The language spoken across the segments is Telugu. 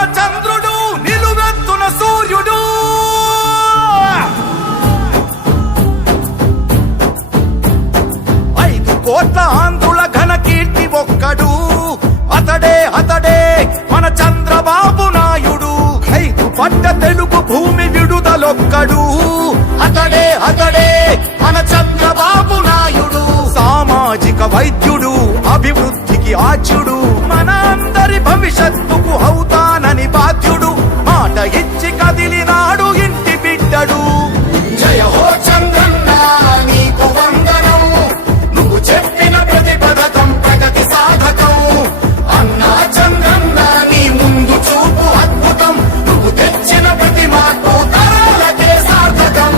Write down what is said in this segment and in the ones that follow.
మన చంద్రుడు నిలువెత్తున సూర్యుడు. 5 కోట్ల ఆంధ్రుల ఘన కీర్తి ఒక్కడు, అతడే అతడే మన చంద్రబాబు నాయుడు. 5 పట్ట తెలుగు భూమి విడుదలొక్కడు, అతడే అతడే మన చంద్రబాబు నాయుడు. సామాజిక వైద్యుడు, అభివృద్ధికి ఆచ్యుడు, మన అందరి భవిష్యత్తుకు అవుతానని బాధ్యుడు. మాట ఇచ్చి కదిలినాడు ఇంటి బిడ్డడు. జయ హో చంద్రన్న నీకు వందనం, నువ్వు చెప్పిన ప్రతి పథకం ప్రగతి సాధకం. అన్నా చంద్రన్న నీ ముందు చూపు అద్భుతం, నువ్వు తెచ్చిన ప్రతి మార్పు తరాలకే సార్థకం.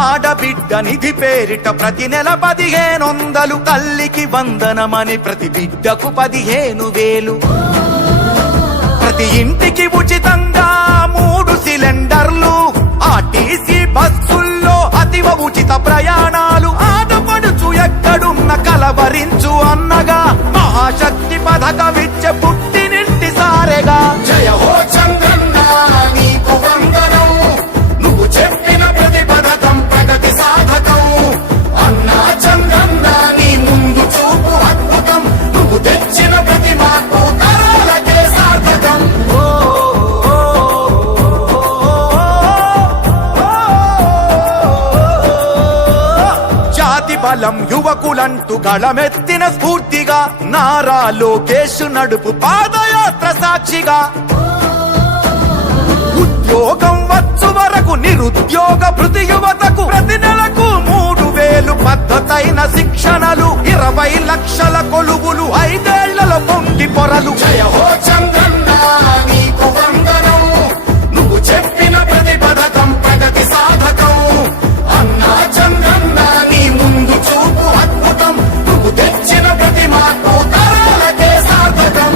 ఆడబిడ్డ నిధి పేరిట ప్రతి నెల 1500, తల్లికి వందనమని ప్రతి బిడ్డకు 15,000. ప్రతి ఇంటికి ఉచితంగా 3 సిలిండర్లు, ఆర్టీసీ బస్సుల్లో అతివ ఉచిత ప్రయాణాలు. ఆడపడుచు ఎక్కడున్న కలవరించు అన్నగా, మహాశక్తి పథకమిచ్చ పుట్టినింటి సారెగా. జయ హో చంద్రన్న నీకు వందనం, నువ్వు చెప్పిన ప్రతి పథకం ప్రగతి సాధకం. అన్నా చంద్రన్న నీ ముందు చూపు అద్భుతం, నువ్వు తెచ్చిన ప్రతి మార్పు తరాలకే సార్థకం. జాతి బలం యువకులంటూ గళమెత్తిన స్ఫూర్తిగా, నారా లోకేష్ నడుపు పాదయాత్ర సాక్షిగా. ఉద్యోగం వచ్చు వరకు నిరుద్యోగ భృతి యువతకు, ప్రతి నెలకు 3,000 పద్ధతైన శిక్షణలు, 20 లక్షల కొలువులు, 5 ఏళ్లలో పొంగి పొరలు. జయ హో చంద్రన్న నీకు వందనం, నువ్వు చెప్పిన ప్రతి పథకం ప్రగతి సాధకం. అన్నా చంద్రన్న నీ ముందు చూపు అద్భుతం, నువ్వు తెచ్చిన ప్రతి మార్పు తరాలకే సార్థకం.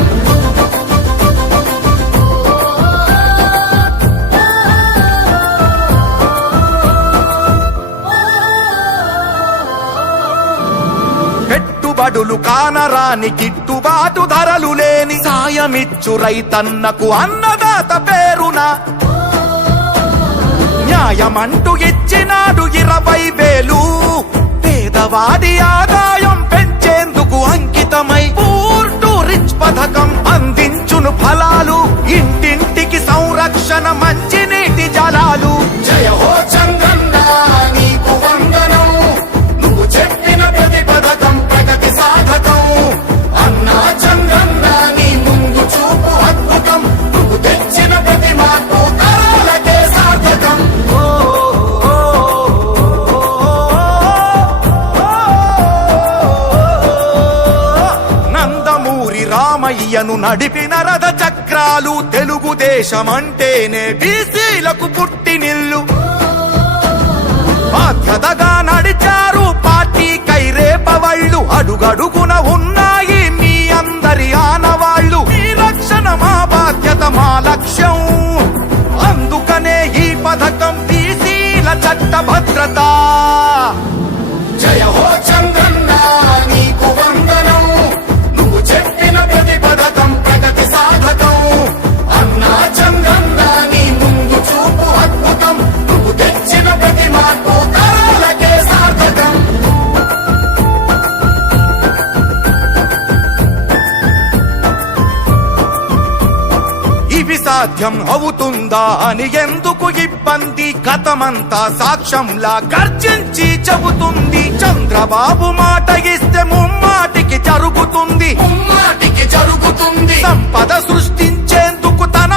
పెట్టుబడులు కానరాని గిట్టుబాటు ధరలు లేని, సాయమిచ్చు రైతన్నకు అన్నదాత పేరున. న్యాయమంటూ ఇచ్చినాడు 20,000, పేదవాడి ఆదాయం పెంచేందుకు అంకితమై పూర్ టు రిచ్ పథకం అందించును ఫలాలు. ఇంటింటికి సంరక్షణ మంచినీటి జలాలు. జయ హో చంద్రన్న నీకు వందనం, నువ్వు చెప్పిన ప్రతి పథకం ప్రగతి సాధకం. అన్నా చంద్రన్న నీ ముందు చూపు అద్భుతం, నువ్వు తెచ్చిన ప్రతి మార్పు తరాలకే సార్థకం. నందమూరి రామయ్యను నడిపిన రథ చక్రాలు, తెలుగుదేశమంటేనే బీసీలకు పుట్టినిల్లు. బాధ్యతగా నడిచారు పార్టీ కైరేపవళ్ళు, అడుగడుగున ఉన్నాయి మీ అందరి ఆనవాళ్లు. ఈ రక్షణ మా బాధ్యత, మా లక్ష్యం, అందుకనే ఈ పథకం బీసీల చట్ట భద్రత. జయ హో చంద్రన్న నీకు వందనం, నువ్వు చెప్పిన ప్రతి పథకం ప్రగతి సాధకం. అన్నా చంద్రన్న నీ ముందు చూపు అద్భుతం, నువ్వు తెచ్చిన ప్రతి మార్పు తరాలకే సార్థకం. ఇవి సాధ్యం అవుతుందా అని ఎందుకు ఇబ్బంది, గతమంతా సాక్ష్యంలా గర్జించి చెబుతుంది. చంద్రబాబు మాట ఇస్తే ముమ్మాటికి జరుగుతుంది, ముమ్మాటికి జరుగుతుంది. సంపద సృష్టించేందుకు తన